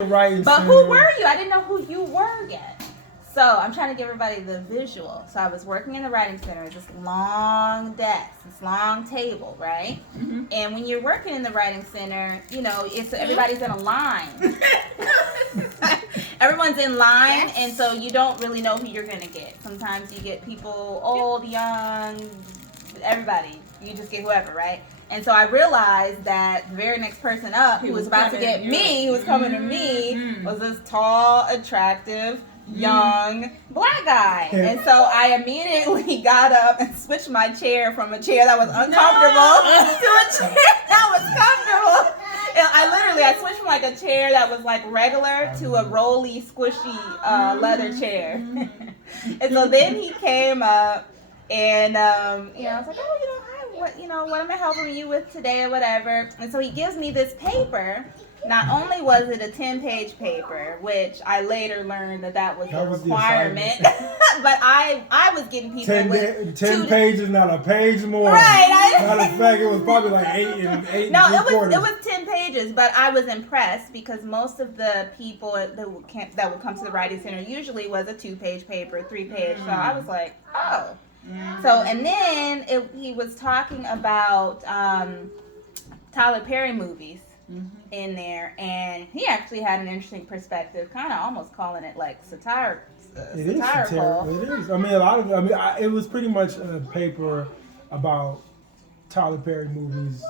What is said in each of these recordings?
But who were you? I didn't know who you were yet. So I'm trying to give everybody the visual. So I was working in the writing center. It's this long desk, this long table, right? Mm-hmm. And when you're working in the writing center, you know, everybody's in a line. Everyone's in line, and so you don't really know who you're gonna get. Sometimes you get people old, young, everybody. You just get whoever, right? And so I realized that the very next person up, who was about to get me, who was coming to me, was this tall, attractive, young black guy. And so I immediately got up and switched my chair from a chair that was uncomfortable to a chair that was comfortable. And I switched from like a chair that was like regular to a rolly, squishy leather chair. And so then he came up and I was like, oh, hi, what am I helping you with today or whatever? And so he gives me this paper. Not only was it a 10-page paper, which I later learned that was a requirement, but I was getting people with 10 pages, not a page more. Right. Matter of fact, it was probably like 8. No, it was 10 pages, but I was impressed because most of the people that would come to the writing center usually was a 2-page paper, 3-page. So I was like, oh. So, and then he was talking about Tyler Perry movies. In there, and he actually had an interesting perspective, kind of almost calling it like satirical. It is. I mean, it was pretty much a paper about Tyler Perry movies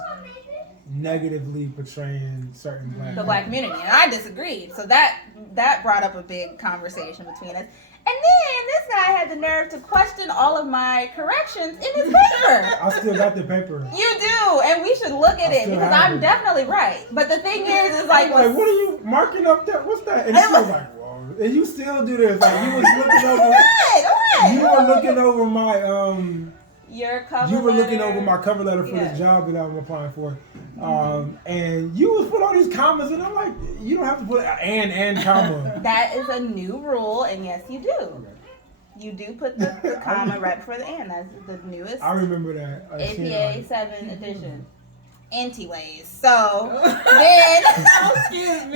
negatively portraying certain black community, and I disagreed. So that brought up a big conversation between us. And then this guy had the nerve to question all of my corrections in his paper. I still got the paper. You do, and we should look at it because I'm definitely right. But the thing is like what are you marking up there? What's that? And he was like, whoa. And you still do this. Like you was looking over. What? You were looking over my your cover You were letter. looking over my cover letter for this job that I'm applying for. And you was put all these commas, and I'm like, you don't have to put and comma. That is a new rule, and yes, you do. Okay. You do put the comma right before the and. That's the newest. I remember that. APA 7 edition. Anyways, so then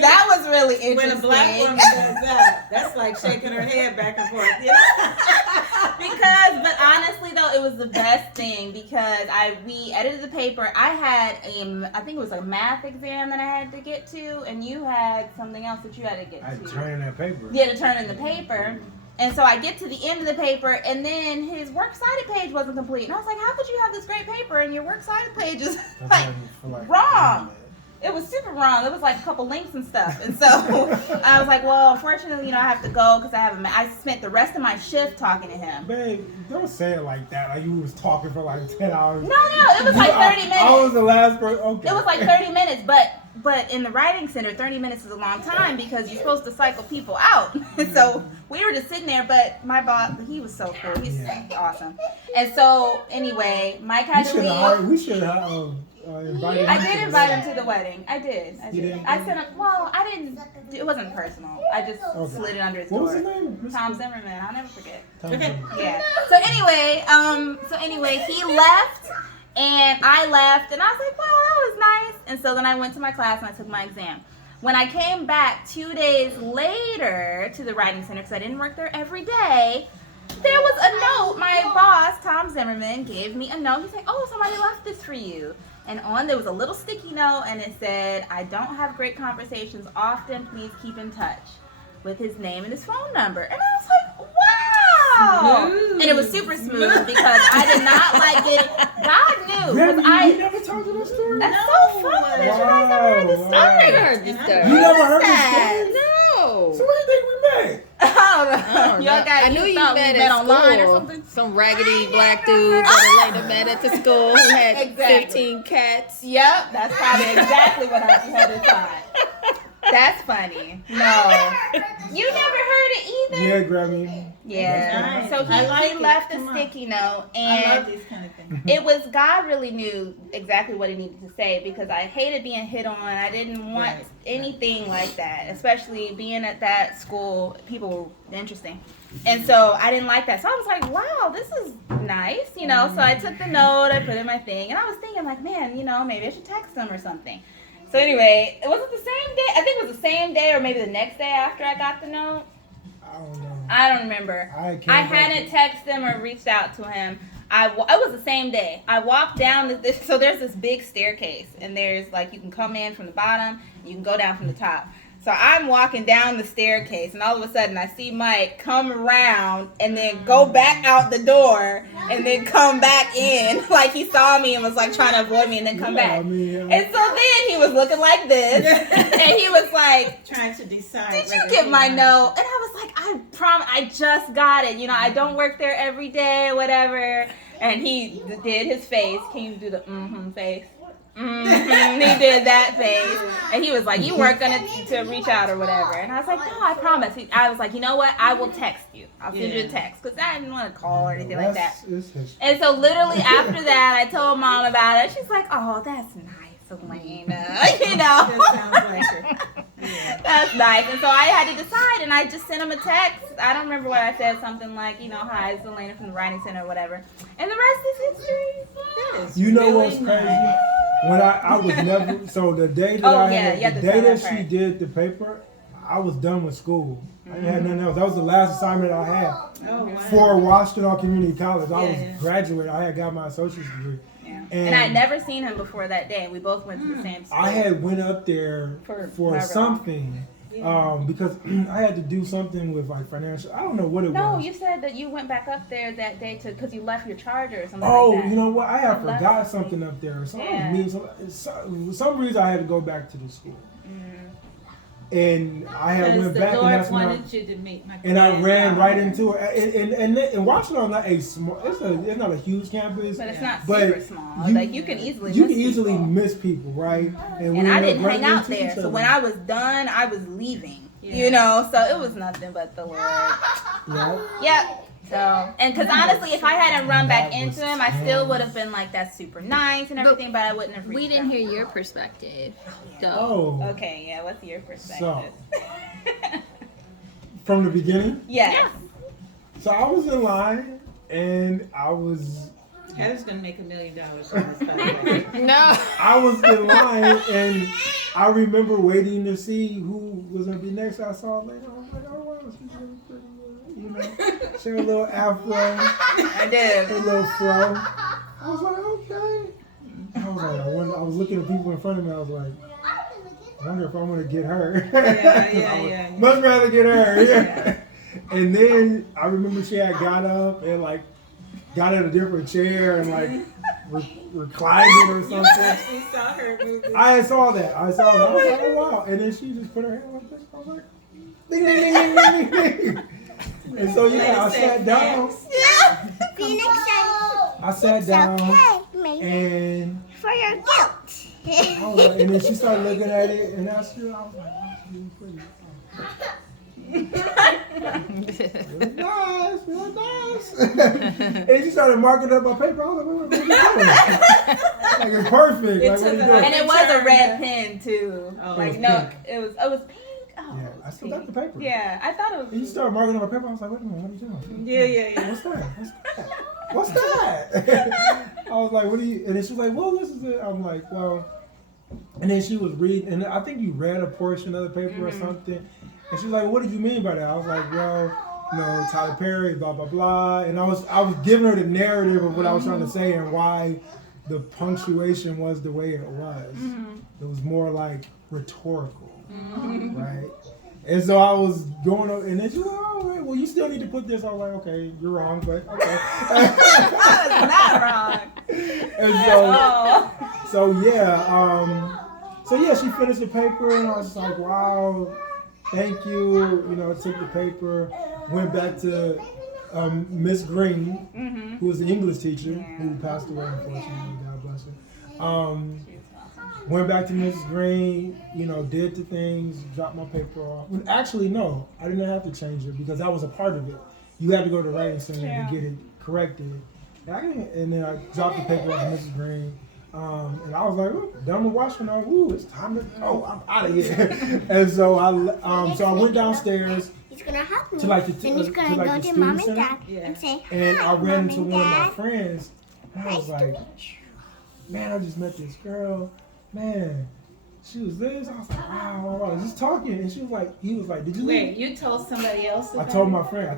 that was really interesting. When a black woman does that, that's like shaking her head back and forth, you know? But honestly though, it was the best thing because we edited the paper. I had I think it was a math exam that I had to get to, and you had something else that you had to get to. I turned in that paper. You had to turn in the paper. And so I get to the end of the paper, and then his works cited page wasn't complete. And I was like, how could you have this great paper and your works cited page is like wrong? It was super wrong. It was like a couple links and stuff. And so I was like, well, unfortunately, I have to go because I spent the rest of my shift talking to him. Babe, don't say it like that. Like you was talking for like 10 hours. No, it was like 30 minutes. I was the last person. Okay. It was like 30 minutes, but in the writing center, 30 minutes is a long time because you're supposed to cycle people out. So we were just sitting there, but my boss, he was so cool. He's awesome. And so anyway, Mike had to leave. We should have invited him. I did invite him to the wedding. I did. You did? I sent him. Well, I didn't. It wasn't personal. I just slid it under his door. What was his name? Tom Zimmerman. I'll never forget. Okay. Yeah. So anyway, he left. And I left, and I was like, wow, that was nice. And so then I went to my class, and I took my exam. When I came back 2 days later to the writing center, because I didn't work there every day, there was a note. My boss, Tom Zimmerman, gave me a note. He's like, oh, somebody left this for you. And there was a little sticky note, and it said, I don't have great conversations often. Please keep in touch, with his name and his phone number. And I was like, wow. Smooth. And it was super smooth because I did not like it. God knew. You never told you this story? That's so funny that you guys never heard this story. I never heard this story. You never heard this story? No. So where do you think we met? I knew you met at online school. Or something. Some raggedy black dude that Alaina met at the school who had 15 cats. Yep, that's probably exactly what I had in mind. That's funny. No. You never heard it either? Yeah, Grammy. Yeah. Nice. So he left a sticky note, and I love these kind of things. it was, God really knew exactly what he needed to say because I hated being hit on. I didn't want anything like that, especially being at that school. People were interesting. And so I didn't like that. So I was like, wow, this is nice, So I took the note, I put it in my thing, and I was thinking like, man, maybe I should text him or something. So anyway, was it the same day? I think it was the same day or maybe the next day after I got the note. I don't know. I don't remember. I hadn't texted him or reached out to him. It was the same day. I walked down so there's this big staircase, and there's like you can come in from the bottom, you can go down from the top. So I'm walking down the staircase, and all of a sudden I see Mike come around and then go back out the door and then come back in. Like he saw me and was like trying to avoid me and then come back. And so then he was looking like this, and he was like, trying to decide. Did you get my note? And I was like, I promise, I just got it. You know, I don't work there every day or whatever. And he did his face. Can you do the face? He did that face, and he was like, "You weren't gonna to reach out or whatever." And I was like, "No, I promise." I was like, "You know what? I will text you. I'll send you a text because I didn't want to call or anything like that." And so literally after that, I told Mom about it. She's like, "Oh, that's nice, Alaina." You know, That sounds like her. Yeah. That's nice. And so I had to decide, and I just sent him a text. I don't remember what I said. Something like, you know, "Hi, it's Alaina from the Writing Center," or whatever. And the rest is history. You know what's crazy? When I was never, so the day that she did the paper, I was done with school. I didn't have nothing else. That was the last assignment I had for Washington Community College. I was graduating. I had got my associate's degree. Yeah. And I had never seen him before that day. We both went to the same school. I had went up there for something. Because I had to do something with like financial. I don't know what it was. No, you said that you went back up there that day because you left your charger or something like that. You know what? I had forgot something up there. So for some reason I had to go back to the school. And I had went back, and that's when I ran right into her. And Washington is not a small. It's not a huge campus, but it's not super small. Like you can easily miss people, right? And I didn't hang out there, so when I was done, I was leaving. Yeah. You know, so it was nothing but the Lord. Yep. So, and because honestly, if I hadn't run back into him, I still would have been like, that's super nice and everything, but I wouldn't have reached We didn't hear your perspective. Okay, yeah, what's your perspective? So, from the beginning? Yes. So I was in line, and I was... Heather's going to make $1 million on this, by the way. No. I was in line, and I remember waiting to see who was going to be next. I saw Alaina. I was like, oh, wow, she's really pretty. You know, she had a little afro. I did. A little fro. I was like, okay. I was looking at people in front of me. I was like, I wonder if I'm going to get her. Yeah. Much rather get her. Yeah. And then I remember she had got up and like got in a different chair and like reclined it or something. You actually saw her movie. I saw that. I was like, oh wow. And then she just put her hand like this. I was like, ding, ding, ding, ding, ding, ding, ding. And so I sat down. I sat down and for your guilt. I was like, and then she started looking at it, and I was like, oh, she's really pretty. Really nice. And she started marking up my paper. I was like, what are you doing? Like, it's perfect. Like, what are you doing? And it was a red pen too. It was pink. Oh, yeah, I still got the paper. Yeah, I thought it was. And you started marking up my paper. I was like, wait a minute, what are you doing? Yeah. What's that? I was like, what are you? And then she was like, well, this is it. I'm like, well. And then she was reading, and I think you read a portion of the paper or something. And she was like, what did you mean by that? I was like, well, you know, Tyler Perry, blah, blah, blah. And I was giving her the narrative of what I was trying to say and why the punctuation was the way it was. It was more like rhetorical, right? And so I was going up, and then she was like, oh, well, you still need to put this. I was like, okay, you're wrong, but okay. That is not wrong. And so yeah, she finished the paper, and I was just like, wow, thank you. You know, took the paper, went back to Miss Green, who was the English teacher, who passed away, unfortunately, God bless her. Went back to Mrs. Green, you know, did the things, dropped my paper off. Actually, no, I didn't have to change it because that was a part of it. You had to go to the writing center to get it corrected. And then I dropped the paper off to Mrs. Green. And I was like, ooh, done with Washington. Ooh, it's time to go. I'm out of here. And so I went downstairs. He's gonna help me. To like the and he's gonna go to mom and dad and say, and hi, I ran into Mom and one of my Dad. friends, and I was like, man, I just met this girl. Man, she was this. I was like, wow. I was just talking, and he was like, did you leave? Wait, you told somebody else about I told my friend.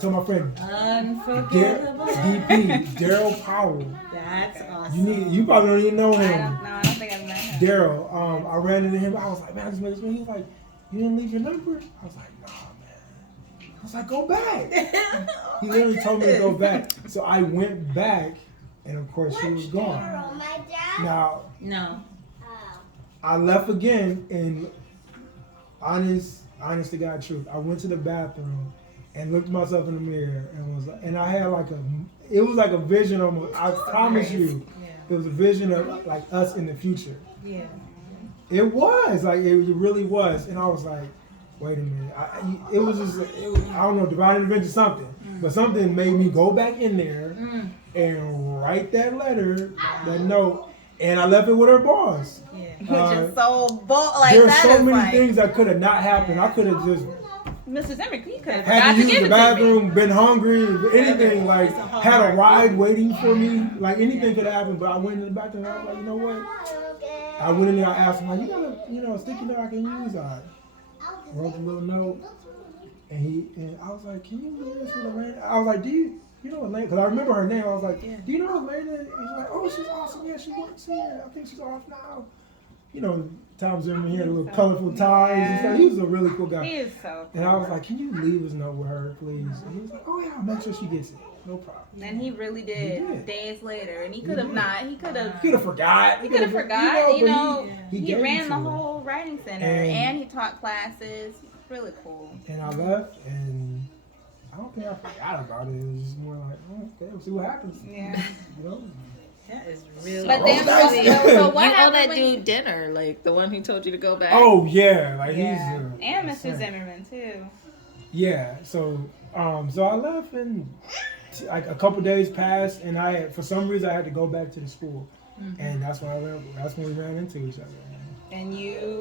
Unforgettable. DP, Daryl Powell. That's awesome. You probably don't even know him. I don't think I've met him. Daryl. I ran into him. I was like, man, I just met this man. He was like, you didn't leave your number? I was like, nah, man. I was like, go back. He literally told me to go back. So I went back, and of course she was gone. Now, No. I left again, and honest to God truth, I went to the bathroom and looked myself in the mirror and I had it was like a vision of, I promise you, it was a vision of like us in the future. Yeah. It was like, it really was, and I was like, wait a minute, I don't know, divine intervention, something, but something made me go back in there and write that letter, that note. And I left it with her boss. Yeah. Which is so like there's that. There's so many like, things that could have not happened. I could have just Mrs. Emmerich, you could have had to use the bathroom, been hungry, anything, like had a ride waiting for me. Like anything could have happened, but I went in the bathroom and I was like, you know what? I went in there, I asked him, like, you got a sticky note I can use? I wrote a little note, and I was like, can you do this with Alaina? I was like, do you know Alaina? Because I remember her name. I was like, do you know Alaina? And she's like, oh, she's awesome. Yeah, she works here. I think she's off now. You know, Tom Zimmerman, he had a little colorful ties and stuff. He was a really cool guy. He is so cool. And I was like, can you leave us note with her, please? And he was like, oh, yeah, I'll make sure she gets it. No problem. And he really did, days later. And he could have not. He could have forgot. He could have forgot. You know, he ran the her. whole writing center. And he taught classes. Really cool. And I left, and I don't think I forgot about it. It was just more like, oh, okay, we'll see what happens. Yeah. You know? That is really. But then, so what you owe happened that when dude dinner, like the one who told you to go back? Oh yeah, like he's and Mr. Zimmerman too. Yeah, so I left, and like a couple days passed, and for some reason I had to go back to the school, and that's when we ran into each other. And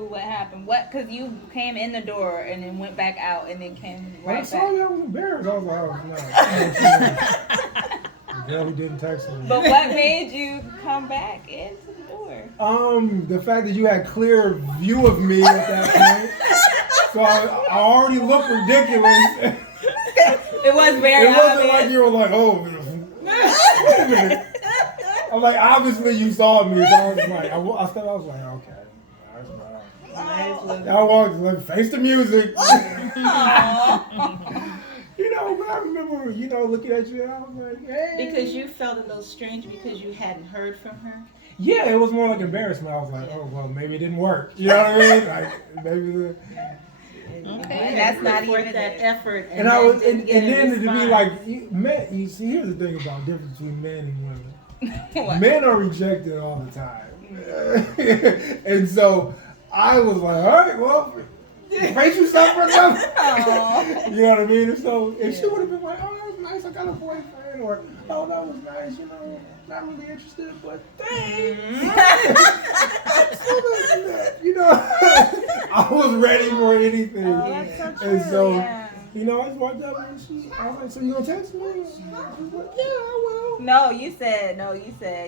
what happened? Because you came in the door and then went back out and then came right I back. saw you, I was embarrassed. I was like, oh, no. Barely didn't text me. But what made you come back into the door? The fact that you had clear view of me at that point. So I already looked ridiculous. It was very It wasn't obvious. like you were like, oh, wait a minute. I'm like, obviously you saw me. So I was like, I was like, okay. I walked, like, face the music. You know, but I remember, looking at you and I was like, hey. Because you felt a little strange because you hadn't heard from her? Yeah, it was more like embarrassment. I was like, oh, well, maybe it didn't work. You know what I mean? Like, maybe Okay, that's not even that effort. And then to be like, men, you see, here's the thing about the difference between men and women. Men are rejected all the time. And so I was like, all right, well, brace yourself for them. You know what I mean? And so if she would have been like, oh, that was nice, I got a boyfriend, or oh, that was nice, not really interested, but thanks. I'm still listening to that. I was ready for anything. Oh, that's so true. And so, yeah. I just walked up and I was like, so you gonna text me? She was like, yeah, I will. No, you said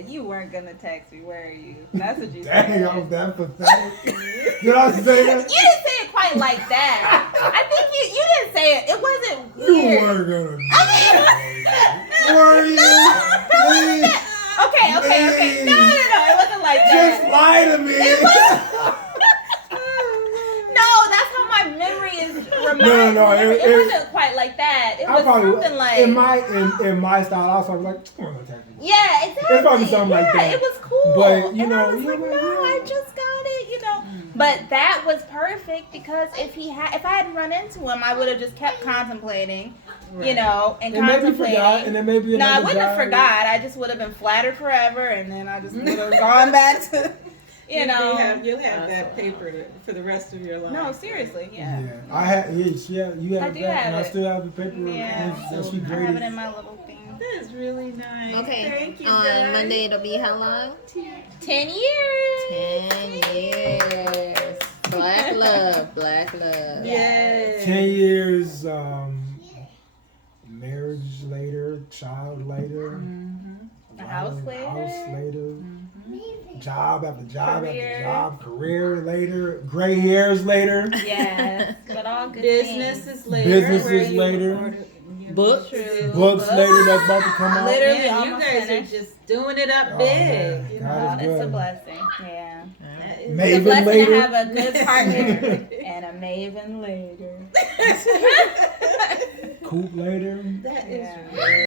you weren't gonna text me, were you? That's what you said. Dang, I was that pathetic. Did I say that? You didn't say it quite like that. I think you didn't say it. It wasn't You weird. weren't gonna do Were you? Please. Okay. No. It wasn't like that. Just lie to me. No, that's how my memory is reminded. No, it wasn't quite like that. It was something like in my style. I was like, come on, text me. yeah, exactly. It's probably something like that. It was cool. But I was like, no, I just got it. But that was perfect because if I hadn't run into him, I would have just kept contemplating, and contemplating. Maybe forgot, and then maybe no, I wouldn't have forgot. I just would have been flattered forever, and then I just would have gone back to, You'll have that paper for the rest of your life. No, seriously, yeah. I had, you have that, and I it. still have the paper. Yeah, that she I graded. have it in my little thing. That is really nice. Okay. Thank you, On guys. Monday it'll be how long? 10 years. 10 years. Black love. Yes. 10 years, marriage later, child later, A house later. job after job Career. after job, career later, gray hairs later, Yes, but all good Business things. is later. Business where is you later. order- Books. True. books later that's about to come out. Literally Yeah, you almost guys finished. are just doing it up Oh, big. man. You God know? Oh, is that's a good. blessing. Yeah. That is- It's a Maven blessing later. to have a good partner and a maven later. Coop later. That is Yeah. really